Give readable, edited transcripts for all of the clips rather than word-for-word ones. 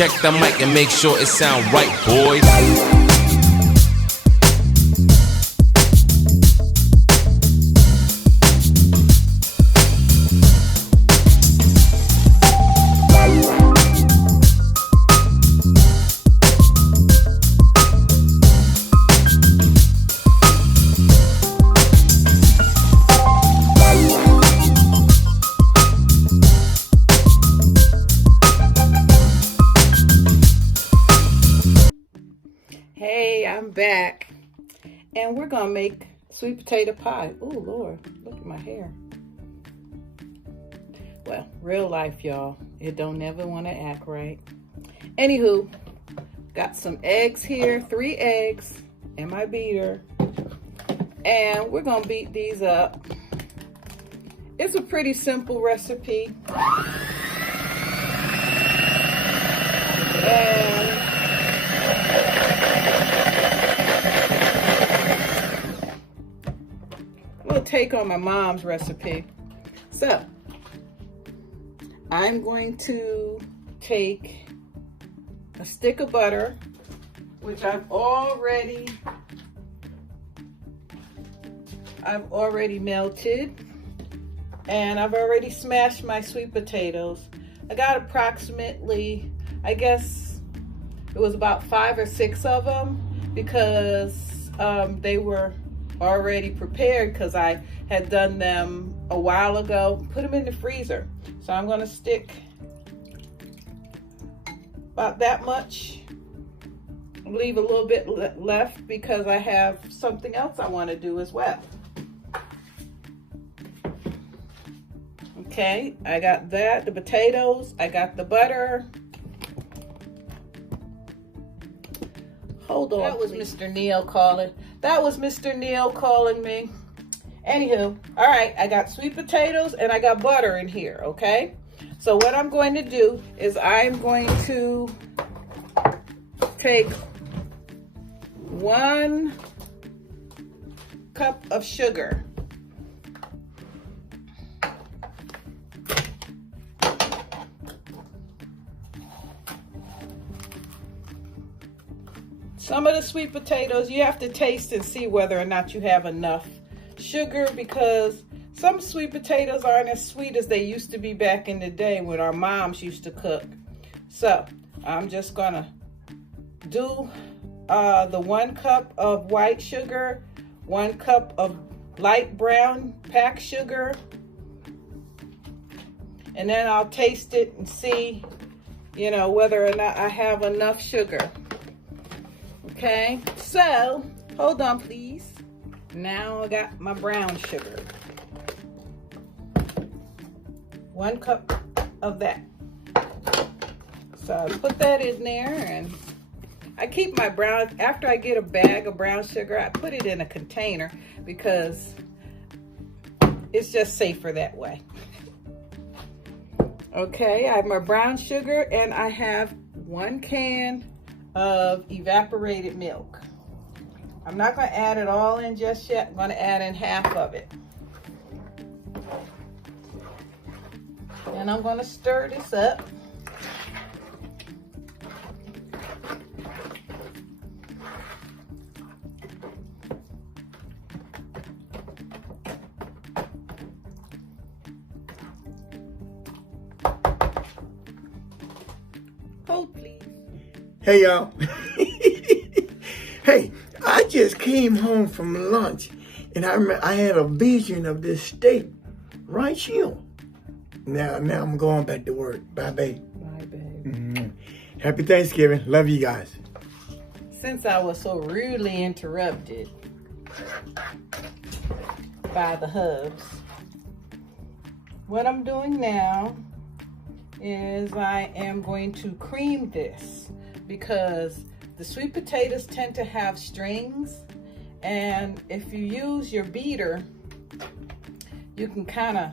check the mic and make sure it sound right, boys. Hey, I'm back, and we're gonna make sweet potato pie. Oh Lord, look at my hair. Well, real life, y'all. It don't never want to act right. Anywho, got some eggs here, 3 eggs, and my beater, and we're gonna beat these up. It's a pretty simple recipe, and we'll take on my mom's recipe. So I'm going to take a stick of butter, which I've already melted, and I've already smashed my sweet potatoes. I got approximately, I guess it was about 5 or 6 of them, because they were already prepared, because I had done them a while ago. Put them in the freezer. So I'm going to stick about that much. Leave a little bit left because I have something else I want to do as well. Okay, I got that, the potatoes, I got the butter. Hold on, that was please. Mr. Neil calling. That was Mr. Neil calling me. Anywho, all right, I got sweet potatoes and I got butter in here, okay? So what I'm going to do is I'm going to take 1 cup of sugar. Some of the sweet potatoes, you have to taste and see whether or not you have enough sugar, because some sweet potatoes aren't as sweet as they used to be back in the day when our moms used to cook. So I'm just gonna do the 1 cup of white sugar, 1 cup of light brown packed sugar, and then I'll taste it and see, you know, whether or not I have enough sugar. Okay, so hold on please. Now I got my brown sugar. 1 cup of that. So I put that in there, and I keep my brown, after I get a bag of brown sugar, I put it in a container because it's just safer that way. Okay, I have my brown sugar, and I have 1 can of evaporated milk. I'm not going to add it all in just yet. I'm going to add in half of it. And I'm going to stir this up. Hold please. Hey y'all. Hey, I just came home from lunch, and I had a vision of this steak right here. Now I'm going back to work. Bye, babe. Bye, babe. Mm-hmm. Happy Thanksgiving. Love you guys. Since I was so rudely interrupted by the hubs, what I'm doing now is I am going to cream this, because the sweet potatoes tend to have strings, and if you use your beater, you can kind of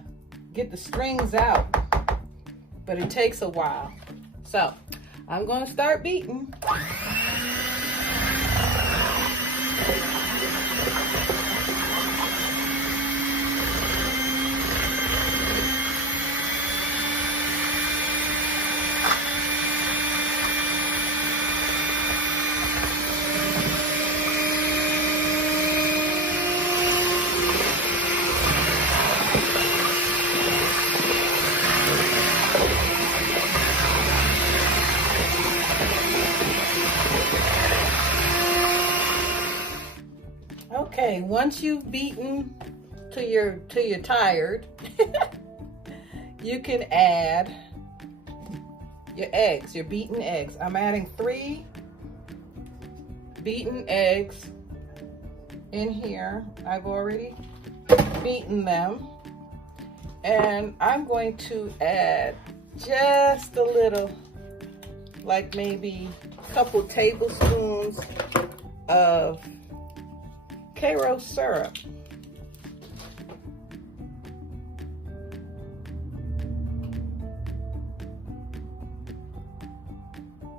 get the strings out, but it takes a while. So I'm going to start beating. Okay, once you've beaten till you're tired, you can add your eggs, your beaten eggs. I'm adding 3 beaten eggs in here. I've already beaten them. And I'm going to add just a little, like maybe a couple tablespoons of Karo syrup.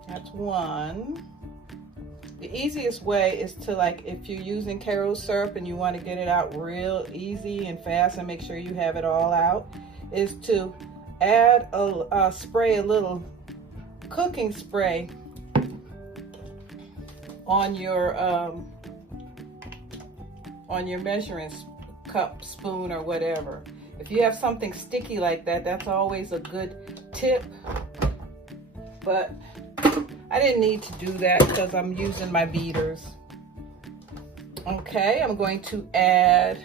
That's 1. The easiest way is to, like, if you're using Karo syrup and you want to get it out real easy and fast and make sure you have it all out, is to add spray a little cooking spray on your measuring cup, spoon, or whatever. If you have something sticky like that, that's always a good tip. But I didn't need to do that because I'm using my beaters. Okay, I'm going to add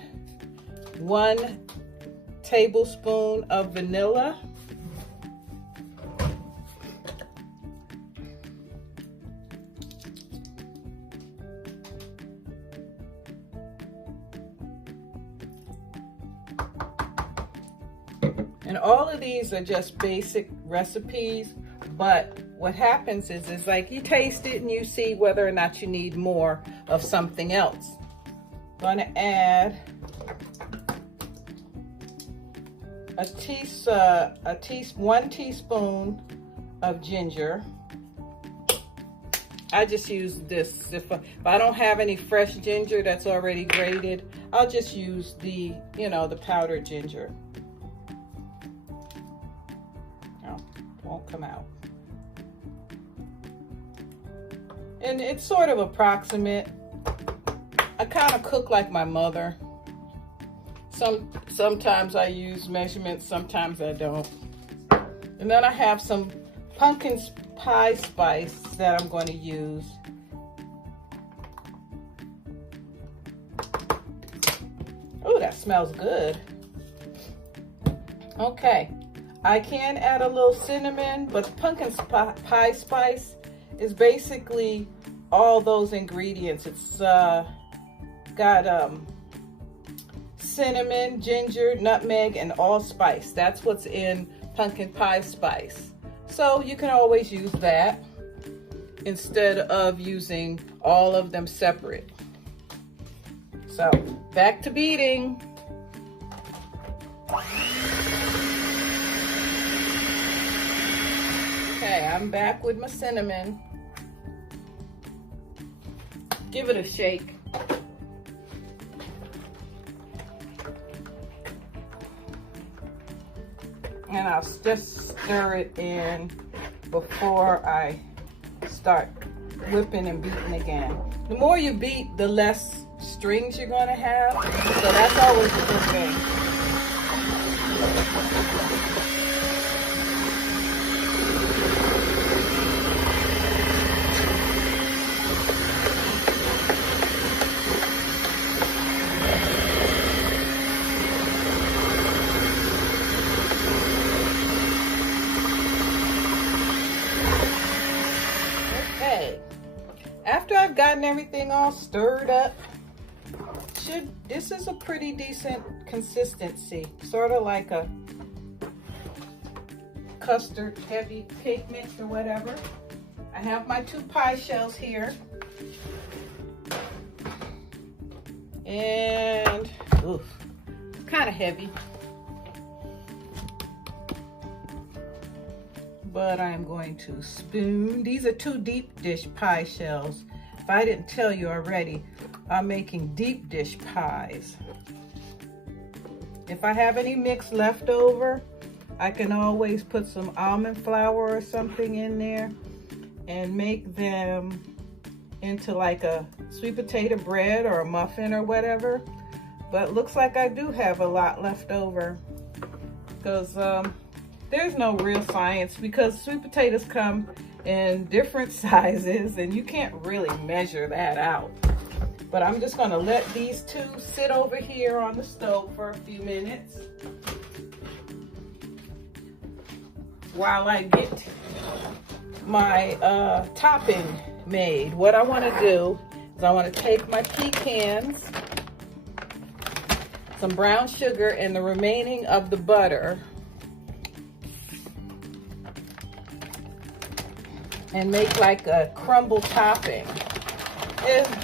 1 tablespoon of vanilla. And all of these are just basic recipes, but what happens is like you taste it and you see whether or not you need more of something else. I'm going to add one teaspoon of ginger. I just use this. If I don't have any fresh ginger that's already grated, I'll just use the, the powdered ginger. No, won't come out. And it's sort of approximate. I kind of cook like my mother. Sometimes I use measurements, sometimes I don't. And then I have some pumpkin pie spice that I'm going to use. Oh, that smells good. Okay, I can add a little cinnamon, but pumpkin pie spice is basically all those ingredients. It's got cinnamon, ginger, nutmeg, and allspice. That's what's in pumpkin pie spice. So you can always use that instead of using all of them separate. So back to beating. Okay, I'm back with my cinnamon. Give it a shake. And I'll just stir it in before I start whipping and beating again. The more you beat, the less strings you're going to have. So that's always a good thing. After I've gotten everything all stirred up, this is a pretty decent consistency, sort of like a custard heavy cake mix or whatever. I have my 2 pie shells here, and kind of heavy, but I'm going to spoon. These are 2 deep dish pie shells. If I didn't tell you already, I'm making deep dish pies. If I have any mix left over, I can always put some almond flour or something in there and make them into like a sweet potato bread or a muffin or whatever. But looks like I do have a lot left over because there's no real science, because sweet potatoes come in different sizes and you can't really measure that out. But I'm just gonna let these two sit over here on the stove for a few minutes while I get my topping made. What I want to do is I want to take my pecans, some brown sugar, and the remaining of the butter and make like a crumble topping.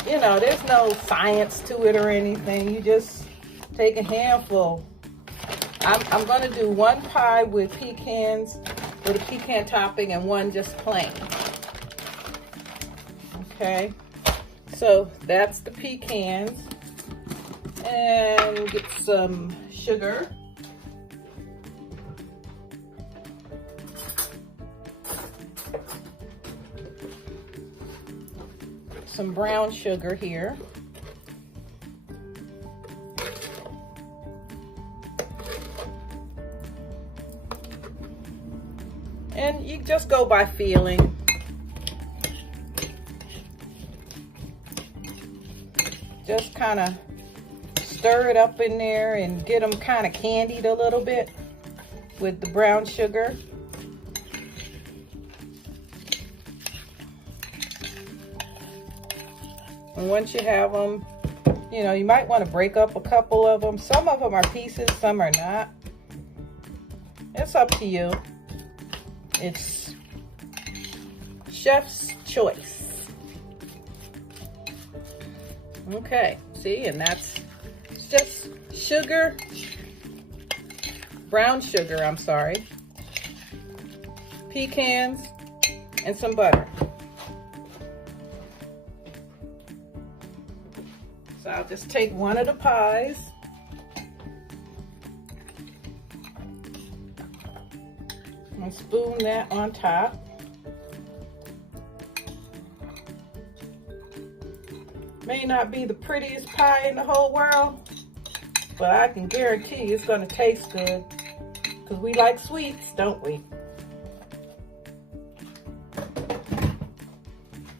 You know, there's no science to it or anything. You just take a handful. I'm going to do one pie with pecans, with a pecan topping, and one just plain. Okay, so that's the pecans. And get some sugar. Some brown sugar here. And you just go by feeling. Just kind of stir it up in there and get them kind of candied a little bit with the brown sugar. And once you have them, you know, you might want to break up a couple of them. Some of them are pieces, some are not. It's up to you. It's chef's choice. Okay, see, and that's just sugar, brown sugar, I'm sorry, pecans, and some butter. So I'll just take one of the pies and spoon that on top. May not be the prettiest pie in the whole world, but I can guarantee you it's going to taste good, because we like sweets, don't we?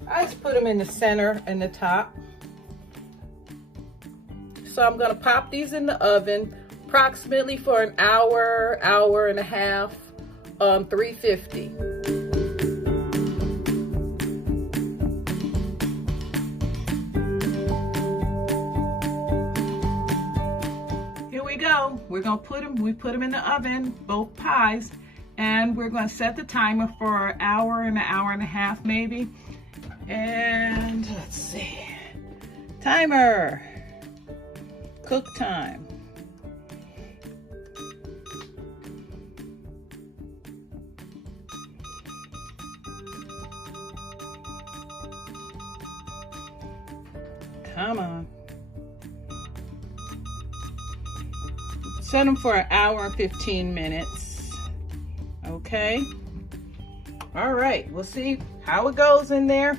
I just put them in the center and the top. So I'm going to pop these in the oven approximately for an hour, hour and a half, 350. Here we go. We're going to put them in the oven, both pies, and we're going to set the timer for an hour and a half maybe. And let's see. Timer. Cook time. Come on. Set them for an hour and 15 minutes. Okay. All right, we'll see how it goes in there.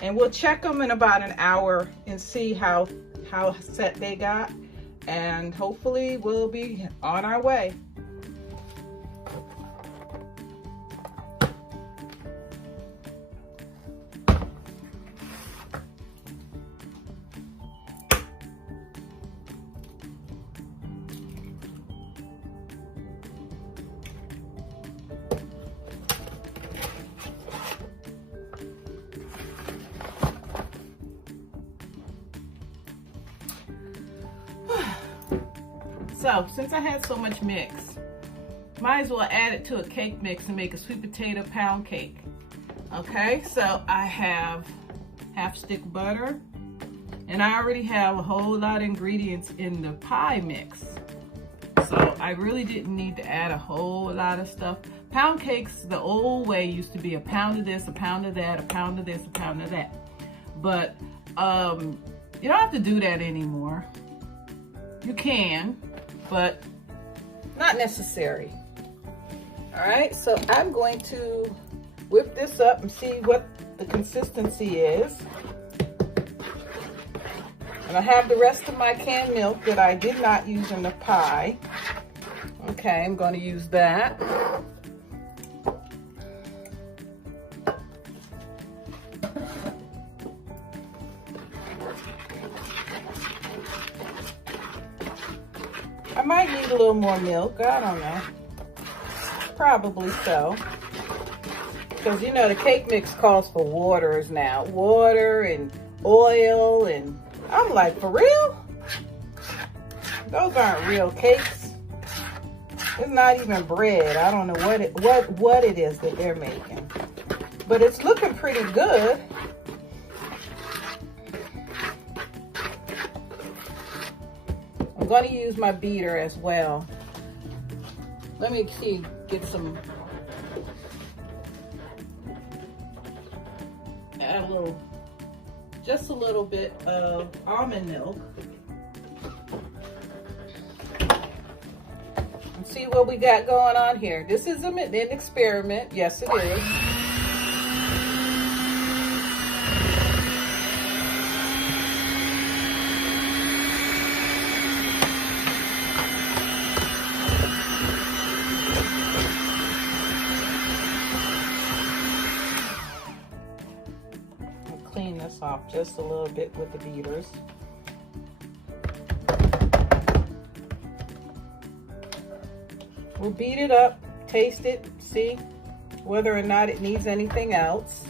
And we'll check them in about an hour and see how set they got, and hopefully we'll be on our way. So, since I had so much mix, might as well add it to a cake mix and make a sweet potato pound cake. Okay, so I have half stick butter, and I already have a whole lot of ingredients in the pie mix. So I really didn't need to add a whole lot of stuff. Pound cakes, the old way, used to be a pound of this, a pound of that, a pound of this, a pound of that. But you don't have to do that anymore. You can, but not necessary. All right, so I'm going to whip this up and see what the consistency is. And I have the rest of my canned milk that I did not use in the pie. Okay, I'm going to use that. might need a little more milk. I don't know. Probably so. Because you know the cake mix calls for waters now. Water and oil, and I'm like, for real? Those aren't real cakes. It's not even bread. I don't know what it is that they're making. But it's looking pretty good. I'm going to use my beater as well. Let me see, get some, add a little, just a little bit of almond milk. And see what we got going on here. This is an experiment. Yes, it is. Clean this off just a little bit with the beaters. We'll beat it up, taste it, see whether or not it needs anything else.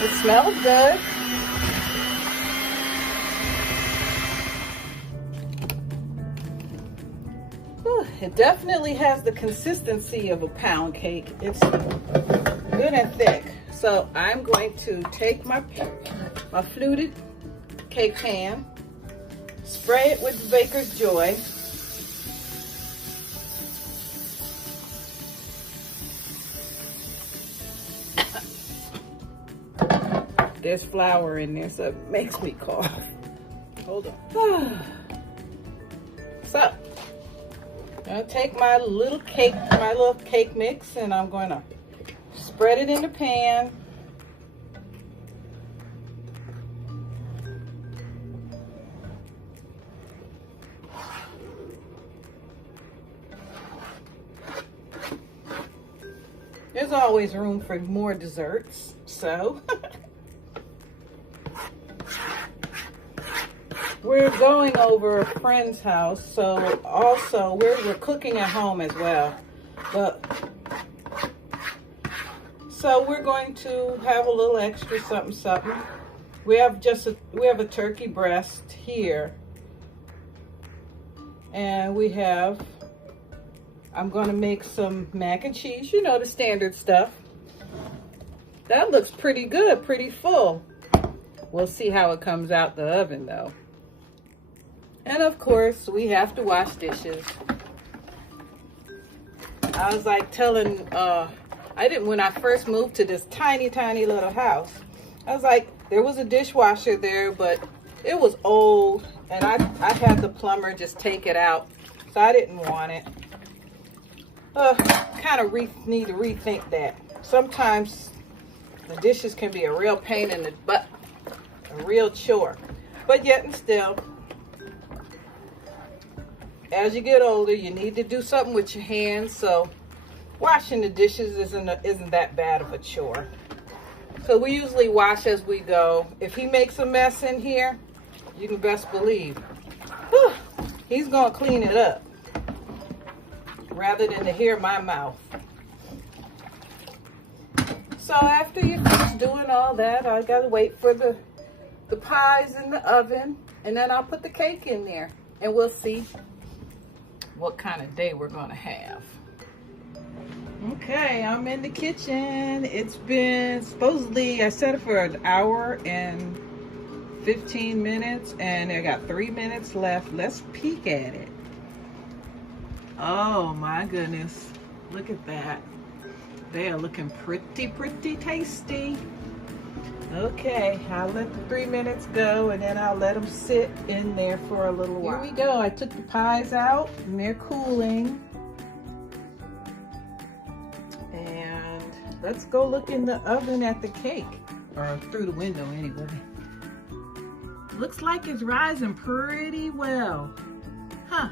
It smells good. It definitely has the consistency of a pound cake. It's good and thick. So I'm going to take my fluted cake pan, spray it with Baker's Joy. There's flour in there, so it makes me cough. Hold on. So, I'll take my little cake mix, and I'm going to spread it in the pan. There's always room for more desserts, so we're going over a friend's house, so also we're cooking at home as well. But so we're going to have a little extra something. We have a turkey breast here, and I'm going to make some mac and cheese, you know, the standard stuff. That looks pretty good, pretty full. We'll see how it comes out the oven though. And of course, we have to wash dishes. I was like telling, when I first moved to this tiny little house, I was like, there was a dishwasher there, but it was old, and I had the plumber just take it out, so I didn't want it. Kind of need to rethink that. Sometimes the dishes can be a real pain in the butt, a real chore. But yet and still, as you get older, you need to do something with your hands. So washing the dishes isn't that bad of a chore. So we usually wash as we go. If he makes a mess in here, you can best believe, he's gonna clean it up, rather than to hear my mouth. So after you finish doing all that, I gotta wait for the pies in the oven, and then I'll put the cake in there, and we'll see what kind of day we're gonna have. Okay, I'm in the kitchen. It's been, supposedly, I set it for an hour and 15 minutes, and I got 3 minutes left. Let's peek at it. Oh my goodness, look at that. They are looking pretty tasty. Okay, I'll let the 3 minutes go, and then I'll let them sit in there for a little while. Here we go. I took the pies out, and they're cooling. And let's go look in the oven at the cake, or through the window anyway. Looks like it's rising pretty well. Huh.